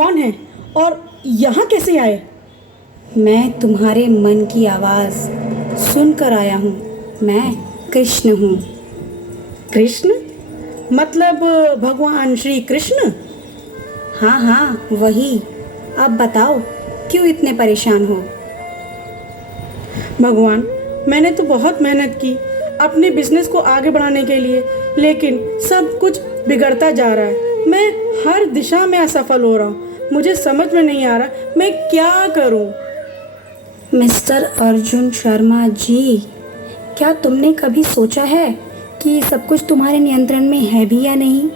कौन हैं और यहाँ कैसे आए? मैं तुम्हारे मन की आवाज़ सुनकर आया हूँ। मैं कृष्ण हूँ। कृष्ण? मतलब भगवान श्री कृष्ण? हाँ हाँ, वही। अब बताओ, क्यों इतने परेशान हो? भगवान, मैंने तो बहुत मेहनत की अपने बिजनेस को आगे बढ़ाने के लिए, लेकिन सब कुछ बिगड़ता जा रहा है। मैं हर दिशा में असफल हो रहा हूँ। मुझे समझ में नहीं आ रहा मैं क्या करूँ। मिस्टर अर्जुन शर्मा जी, क्या तुमने कभी सोचा है कि सब कुछ तुम्हारे नियंत्रण में है भी या नहीं?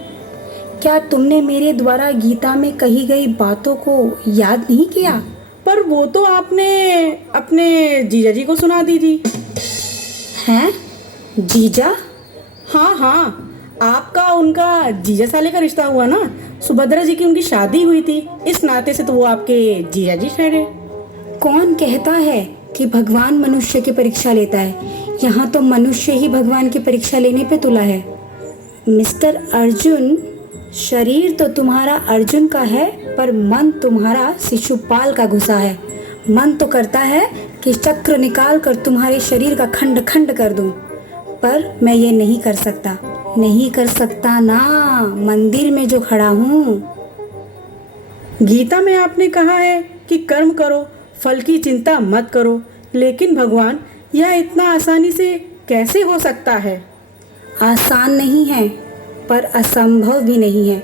क्या तुमने मेरे द्वारा गीता में कही गई बातों को याद नहीं किया? पर वो तो आपने अपने जीजा जी को सुना दी थी। हैं? जीजा? हाँ हाँ, आपका उनका जीजा साले का रिश्ता हुआ ना। सुभद्रा जी की उनकी शादी हुई थी, इस नाते से तो वो आपके जीजा जी ठहरे। कौन कहता है कि भगवान मनुष्य की परीक्षा लेता है? यहाँ तो मनुष्य ही भगवान की परीक्षा लेने पे तुला है। मिस्टर अर्जुन, शरीर तो तुम्हारा अर्जुन का है, पर मन तुम्हारा शिशुपाल का घुसा है। मन तो करता है कि चक्र निकाल कर तुम्हारे शरीर का खंड खंड कर दूं, पर मैं ये नहीं कर सकता। नहीं कर सकता ना, मंदिर में जो खड़ा हूँ। गीता में आपने कहा है कि कर्म करो, फल की चिंता मत करो, लेकिन भगवान, यह इतना आसानी से कैसे हो सकता है? आसान नहीं है, पर असंभव भी नहीं है।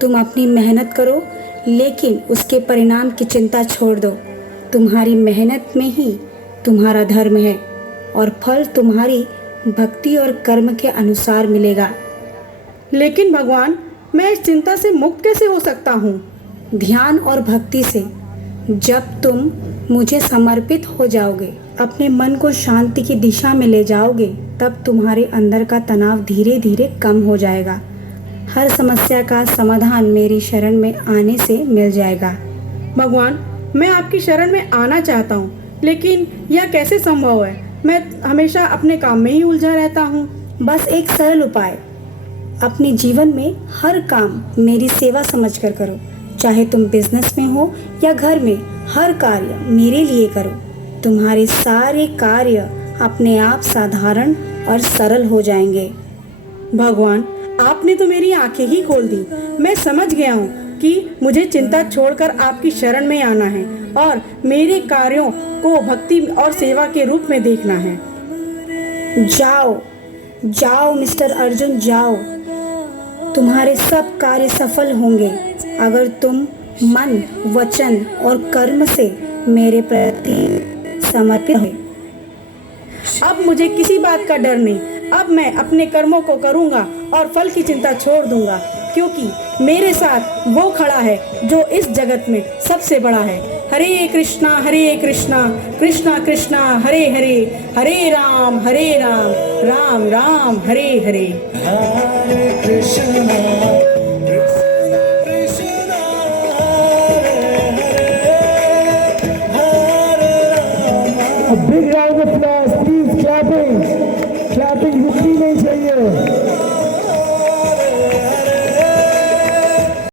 तुम अपनी मेहनत करो, लेकिन उसके परिणाम की चिंता छोड़ दो। तुम्हारी मेहनत में ही तुम्हारा धर्म है, और फल तुम्हारी भक्ति और कर्म के अनुसार मिलेगा। लेकिन भगवान, मैं इस चिंता से मुक्त कैसे हो सकता हूँ? ध्यान और भक्ति से। जब तुम मुझे समर्पित हो जाओगे, अपने मन को शांति की दिशा में ले जाओगे, तब तुम्हारे अंदर का तनाव धीरे धीरे कम हो जाएगा। हर समस्या का समाधान मेरी शरण में आने से मिल जाएगा। भगवान, मैं आपकी शरण में आना चाहता हूँ, लेकिन यह कैसे संभव है? मैं हमेशा अपने काम में ही उलझा रहता हूँ। बस एक सरल उपाय, अपने जीवन में हर काम मेरी सेवा समझकर करो। चाहे तुम बिजनेस में हो या घर में, हर कार्य मेरे लिए करो। तुम्हारे सारे कार्य अपने आप साधारण और सरल हो जाएंगे। भगवान, आपने तो मेरी आंखें ही खोल दी। मैं समझ गया हूँ कि मुझे चिंता छोड़कर आपकी शरण में आना है और मेरे कार्यों को भक्ति और सेवा के रूप में देखना है। जाओ जाओ मिस्टर अर्जुन, जाओ। तुम्हारे सब कार्य सफल होंगे अगर तुम मन, वचन और कर्म से मेरे प्रति समर्पित हो। अब मुझे किसी बात का डर नहीं। अब मैं अपने कर्मों को करूँगा और फल की चिंता छोड़ दूंगा, क्योंकि मेरे साथ वो खड़ा है जो इस जगत में सबसे बड़ा है। हरे कृष्णा कृष्णा कृष्णा हरे हरे, हरे राम राम राम हरे हरे। हरे Krishna A big round of applause, please clapping रुकनी नहीं चाहिए।